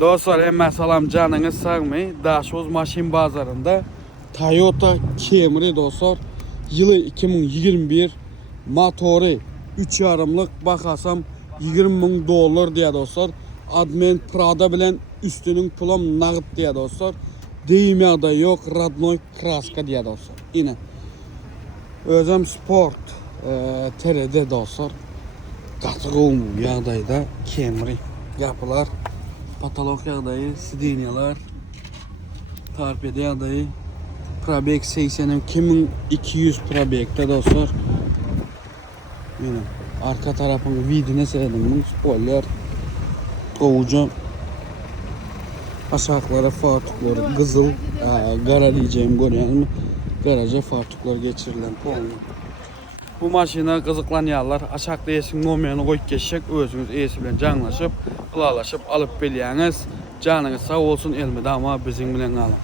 Dostlar, hemen salam, canınız sağmay. Daşoz maşin bazarında Toyota Camry dostlar, yılı 2021, motoru 3,5'lık, bakasam 20.000 dolar diye dostlar. Admin Prada bilen üstünün pulum nağıt diye dostlar. Deyimi da yok, radnoy kraska diye dostlar. Yine özüm sport TRD dostlar. Katıqım yağdayda Camry yapılar. Patolog yağdayı, sidinyalar, torpeda yağdayı, probek 8200 probekte dostlar. Yine arka tarafın vidine seyredim, spoiler, kovucu, aşağılara fartukları, kızıl, gara diyeceğim görüyorum, garaja fartuklar geçirilen konu. Bu maşina kızıklanyanlar aşağıda esin nomerini koyup geçecek, özünüz esi bilen canlaşıp, ılalaşıp alıp beliyeniz. Canınız sağ olsun, elmede ama bizim bilen alın.